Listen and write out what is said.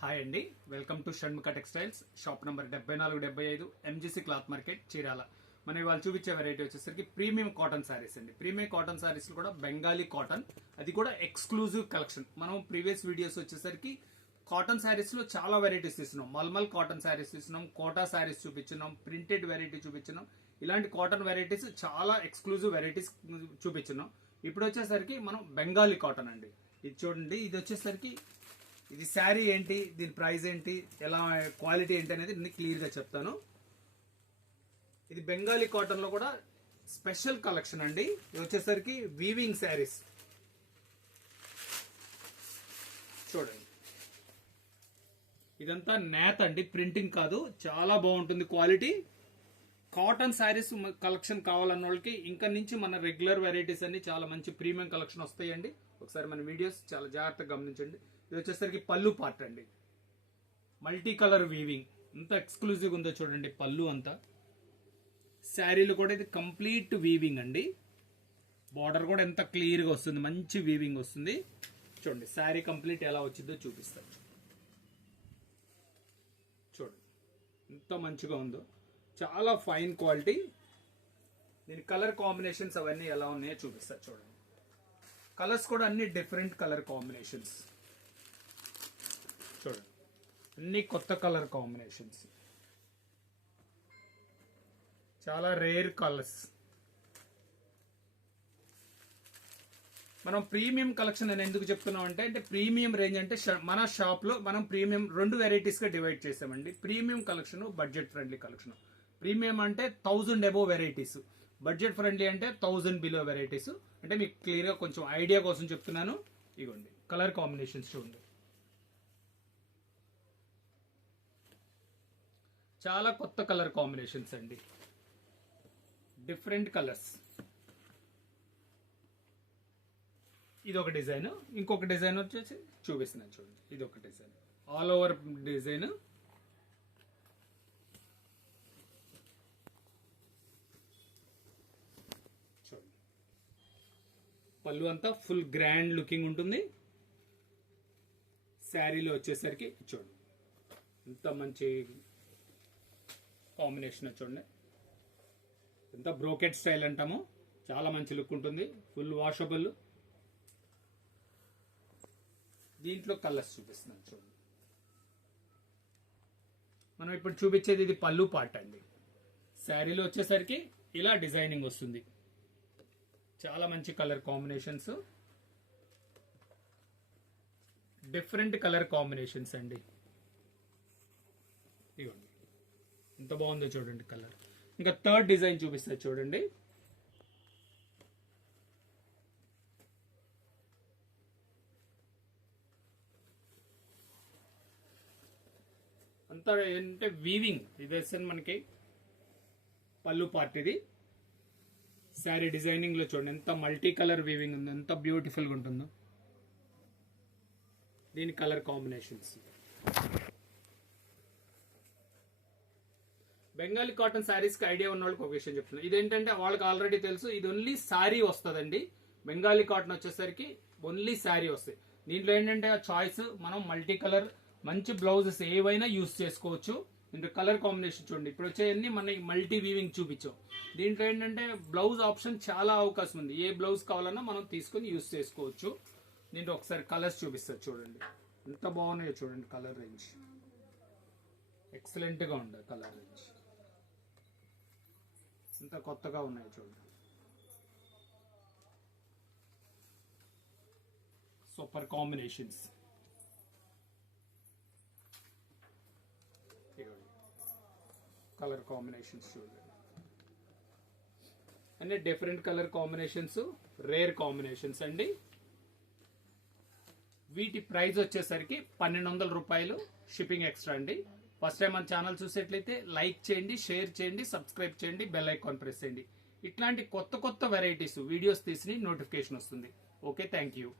Hi అండి, welcome to Shanmukha textiles. Shop number 7475 MGC cloth market, Chirala. మనం ఇవాళ చూపించే వెరైటీ వచ్చేసరికి ప్రీమియం కాటన్ శారీస్ అండి. ప్రీమియం కాటన్ శారీస్ కూడా బెంగాలీ కాటన్, అది కూడా ఎక్స్క్లూజివ్ కలెక్షన్. మనం ప్రీవియస్ వీడియోస్ వచ్చేసరికి కాటన్ శారీస్ లో చాలా వెరైటీస్ తీస్తున్నాం. మల్మల్ కాటన్ శారీస్ తీస్తున్నాం, కోటా శారీస్ చూపించున్నాం, ప్రింటెడ్ వెరైటీ చూపించున్నాం. ఇలాంటి కాటన్ వెరైటీస్ చాలా ఎక్స్క్లూజివ్ వెరైటీస్ చూపించున్నాం. ఇప్పుడు వచ్చేసరికి మనం బెంగాలీ కాటన్ అండి. ఇది చూడండి, ఇది వచ్చేసరికి ఇది శారీ ఏంటి, దీని ప్రైస్ ఏంటి, ఎలా క్వాలిటీ ఏంటి అనేది నేను క్లియర్ గా చెప్తాను. ఇది బెంగాలీ కాటన్ లో కూడా స్పెషల్ కలెక్షన్ అండి. ఇది వచ్చేసరికి వీవింగ్ శారీస్. చూడండి, ఇదంతా నేత అండి, ప్రింటింగ్ కాదు. చాలా బాగుంటుంది క్వాలిటీ. కాటన్ శారీస్ కలెక్షన్ కావాలన్న వాళ్ళకి ఇంకా నుంచి మన రెగ్యులర్ వెరైటీస్ అన్ని చాలా మంచి ప్రీమియం కలెక్షన్ వస్తాయండి. ఒకసారి మన వీడియోస్ చాలా జాగ్రత్తగా గమనించండి. ఇది వచ్చేసరికి పళ్ళు పార్ట్ అండి, మల్టీ కలర్ వీవింగ్. ఎంత ఎక్స్క్లూజివ్ ఉందో చూడండి. పళ్ళు అంతా శారీలు కూడా ఇది కంప్లీట్ వీవింగ్ అండి. బార్డర్ కూడా ఎంత క్లియర్ గా వస్తుంది, మంచి వీవింగ్ వస్తుంది. చూడండి శారీ కంప్లీట్ ఎలా వచ్చిందో చూపిస్తాను. చూడండి ఎంత మంచిగా ఉందో, చాలా ఫైన్ క్వాలిటీ. దీని కలర్ కాంబినేషన్స్ అవన్నీ ఎలా ఉన్నాయో చూపిస్తారు. చూడండి, కలర్స్ కూడా అన్ని డిఫరెంట్ కలర్ కాంబినేషన్స్. చూడండి, అన్ని కొత్త కలర్ కాంబినేషన్స్, చాలా రేర్ కలర్స్. మనం ప్రీమియం కలెక్షన్ అని ఎందుకు చెప్తున్నాం అంటే ప్రీమియం రేంజ్ అంటే మన షాప్ లో మనం ప్రీమియం 2 వెరైటీస్ గా డివైడ్ చేసామండి. Premium collection, budget friendly collection. Premium అంటే 1000 అబోవ్ వెరైటీస్, బడ్జెట్ ఫ్రెండ్లీ అంటే 1000 బిలో వెరైటీస్. అంటే మీకు క్లియర్ గా కొంచెం ఐడియా కోసం చెప్తున్నాను. ఇగోండి కలర్ కాంబినేషన్స్ చూడండి, చాలా కొత్త కలర్ కాంబినేషన్స్ అండి, డిఫరెంట్ కలర్స్. ఇది ఒక డిజైన్, ఇంకొక డిజైన్ వచ్చేసి చూపిస్తున్నాను చూడండి. ఇది ఒక డిజైన్, ఆల్ ఓవర్ డిజైన్. చూడండి, పళ్ళు అంతా ఫుల్ గ్రాండ్ లుకింగ్ ఉంటుంది. శారీలో వచ్చేసరికి చూడండి ఎంత మంచి కాంబినేషన్. చూడండి ఎంత బ్రోకెట్ స్టైల్ అంటాము, చాలా మంచి లుక్ ఉంటుంది. Full washable. దీంట్లో కలర్స్ చూపిస్తున్నాను చూడండి. మనం ఇప్పుడు చూపించేది ఇది పళ్ళు పార్ట్ అండి. శారీలో వచ్చేసరికి ఇలా డిజైనింగ్ వస్తుంది. చాలా మంచి colour combinations, different colour combinations అండి. ఇవ్వండి ఎంత బాగుందో చూడండి కలర్. ఇంకా థర్డ్ డిజైన్ చూపిస్తా చూడండి. అంతా ఏంటంటే వీవింగ్. ఇది మనకి పళ్ళు పార్ట్. ఇది శారీ డిజైనింగ్ లో చూడండి ఎంత మల్టీ కలర్ వీవింగ్ ఉందో, ఎంత బ్యూటిఫుల్ గా ఉంటుందో. దీని colour combinations. Bengali cotton saris కి ఐడియా ఉన్న వాళ్ళకి ఒక విషయం చెప్తున్నాను. ఇదేంటంటే వాళ్ళకి ఆల్రెడీ తెలుసు, ఇది ఓన్లీ శారీ వస్తుందండి. బెంగాలీ కాటన్ వచ్చేసరికి ఓన్లీ శారీ వస్తాయి. దీంట్లో ఏంటంటే ఆ చాయిస్ మనం మల్టీ కలర్ మంచి బ్లౌజెస్ ఏవైనా యూస్ చేసుకోవచ్చు. దీంట్లో కలర్ కాంబినేషన్ చూడండి. ఇప్పుడు వచ్చేవన్నీ మనకి మల్టీ వీవింగ్ చూపించాం. దీంట్లో ఏంటంటే బ్లౌజ్ ఆప్షన్ చాలా అవకాశం ఉంది. ఏ బ్లౌజ్ కావాలన్నా మనం తీసుకుని యూస్ చేసుకోవచ్చు. దీంట్లో ఒకసారి కలర్స్ చూపిస్తారు చూడండి, ఎంత బాగున్నాయో చూడండి. కలర్ రేంజ్ ఎక్సలెంట్ గా ఉంది. కలర్ రేంజ్ ఎంత కొత్తగా ఉన్నాయి చూడండి. Super combinations. కలర్ కాంబినేషన్స్ చూడండి, అన్ని different colour combinations, rare combinations అండి. వీటి ప్రైస్ వచ్చేసరికి 1200 రూపాయలు, షిప్పింగ్ ఎక్స్ట్రా అండి. ఫస్ట్ టైం మన ఛానల్ చూసేట్లయితే లైక్ చేయండి, షేర్ చేయండి, సబ్స్క్రైబ్ చేయండి, బెల్ ఐకాన్ ప్రెస్ చేయండి. ఇట్లాంటి కొత్త కొత్త వెరైటీస్ వీడియోస్ తీసి నోటిఫికేషన్ వస్తుంది. Okay, thank you.